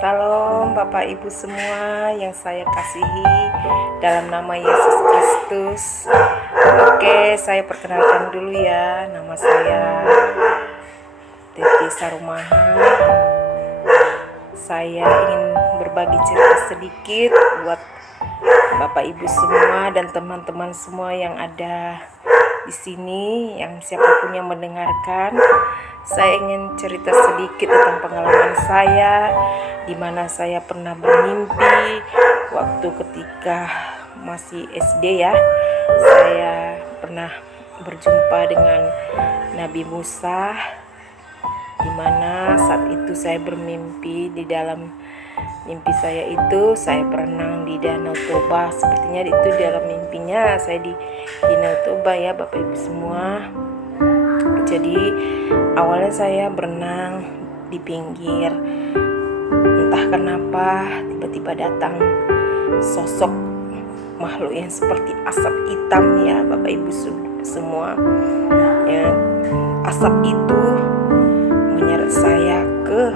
Salam Bapak Ibu semua yang saya kasihi dalam nama Yesus Kristus. Oke, saya perkenalkan dulu ya. Nama saya Titi Sarumaha. Saya ingin berbagi cerita sedikit buat Bapak Ibu semua dan teman-teman semua yang ada di sini, yang siapapun yang mendengarkan. Saya ingin cerita sedikit tentang pengalaman saya, di mana saya pernah bermimpi waktu ketika masih SD ya. Saya pernah berjumpa dengan Nabi Musa, di mana saat itu saya bermimpi. Di dalam mimpi saya itu saya berenang di Danau Toba. Sepertinya itu dalam mimpinya saya di Danau Toba ya Bapak Ibu semua. Jadi awalnya saya berenang di pinggir, entah kenapa tiba-tiba datang sosok makhluk yang seperti asap hitam ya Bapak Ibu semua ya. Asap itu menyeret saya ke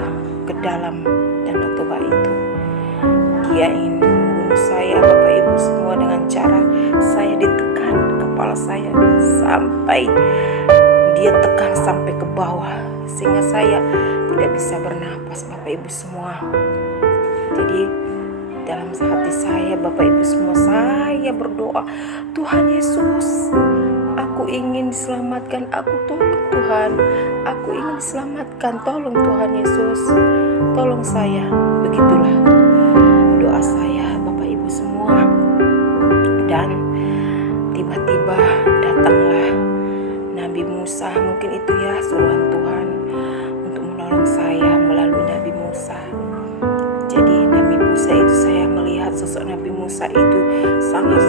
dalam Danau Toba itu. Dia ingin membunuh saya Bapak Ibu semua dengan cara saya ditekan kepala saya sampai dia tekan sampai ke bawah, sehingga saya tidak bisa bernapas Bapak Ibu semua. Jadi dalam hati saya Bapak Ibu semua, saya berdoa, Tuhan Yesus, aku ingin diselamatkan, aku tolong Tuhan, aku ingin diselamatkan, tolong Tuhan Yesus, tolong saya. Begitulah doa saya Bapak Ibu semua. Dan tiba-tiba datanglah Nabi Musa, mungkin itu ya suruhan Tuhan untuk menolong saya melalui Nabi Musa. Jadi Nabi Musa itu, saya melihat sosok Nabi Musa itu sangat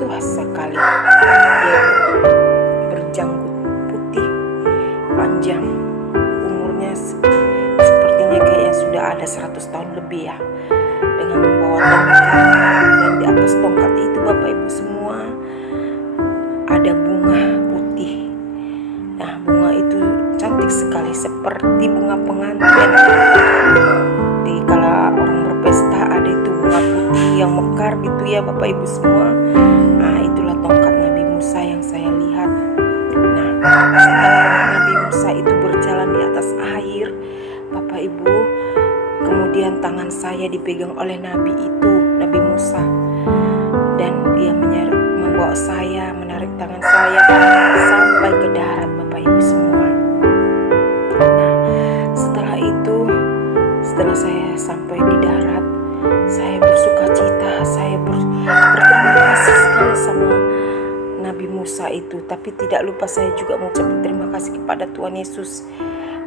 tua sekali. Dia berjanggut putih panjang, umurnya sepertinya kayak sudah ada 100 tahun lebih ya, dengan membawa tongkat, dan di atas tongkat itu Bapak Ibu semua ada bunga putih. Nah, bunga itu cantik sekali seperti bunga pengantin. Jadi kalau orang berpesta ada itu bunga putih yang mekar gitu ya Bapak Ibu semua. Nah, itulah tongkat Nabi Musa yang saya lihat. Nah, setelah Nabi Musa itu berjalan di atas air Bapak Ibu, kemudian tangan saya dipegang oleh Nabi itu, Nabi Musa, dan dia membawa saya, menarik tangan saya sampai ke darat Bapak Ibu semua. Nah, setelah itu, setelah saya sampai di darat, saya bersuka cita, saya berterima kasih sekali sama Nabi Musa itu. Tapi tidak lupa saya juga mengucapkan terima kasih kepada Tuhan Yesus,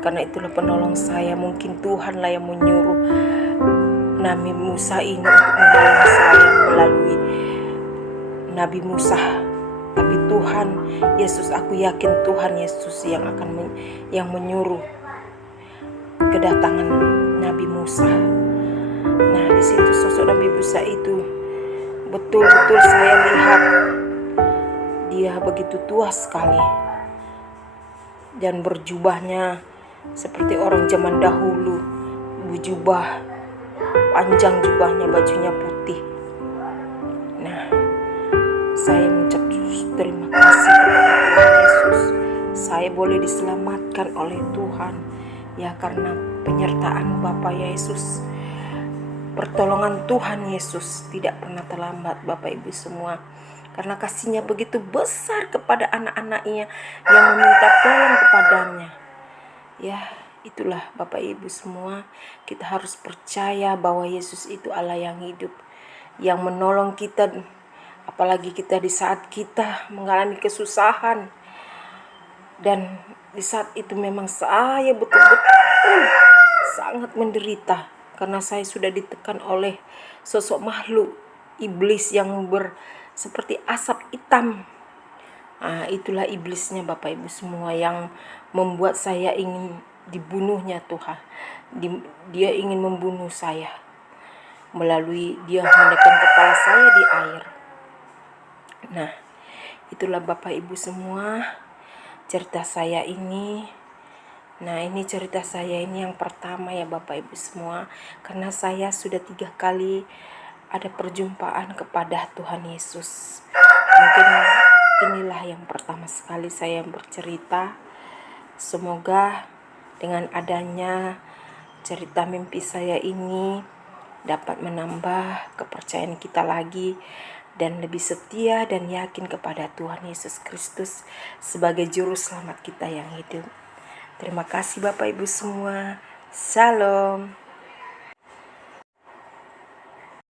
karena itulah penolong saya. Mungkin Tuhanlah yang menyuruh Nabi Musa ini untuk menolong saya melalui Nabi Musa. Tapi Tuhan Yesus, aku yakin Tuhan Yesus yang akan yang menyuruh kedatangan Nabi Musa. Nah, di situ sosok Nabi Musa itu betul-betul saya lihat dia begitu tua sekali, dan berjubahnya seperti orang zaman dahulu, berjubah panjang, jubahnya, bajunya putih. Nah, saya mengucap terima kasih kepada Tuhan Yesus. Saya boleh diselamatkan oleh Tuhan ya, karena penyertaan Bapa Yesus. Pertolongan Tuhan Yesus tidak pernah terlambat Bapak Ibu semua, karena kasihnya begitu besar kepada anak-anaknya yang meminta tolong kepadanya. Ya, itulah Bapak Ibu semua, kita harus percaya bahwa Yesus itu Allah yang hidup, yang menolong kita, apalagi kita di saat kita mengalami kesusahan. Dan di saat itu memang saya betul-betul sangat menderita, karena saya sudah ditekan oleh sosok makhluk iblis yang seperti asap hitam. Nah, itulah iblisnya Bapak Ibu semua yang membuat saya ingin dibunuhnya Tuhan. Dia ingin membunuh saya melalui dia menekan kepala saya di air. Nah, itulah Bapak Ibu semua cerita saya ini. Nah, ini cerita saya ini yang pertama ya Bapak Ibu semua, karena saya sudah 3 kali ada perjumpaan kepada Tuhan Yesus. Mungkin inilah yang pertama sekali saya bercerita. Semoga dengan adanya cerita mimpi saya ini dapat menambah kepercayaan kita lagi dan lebih setia dan yakin kepada Tuhan Yesus Kristus sebagai juru selamat kita yang hidup. Terima kasih Bapak Ibu semua. Shalom.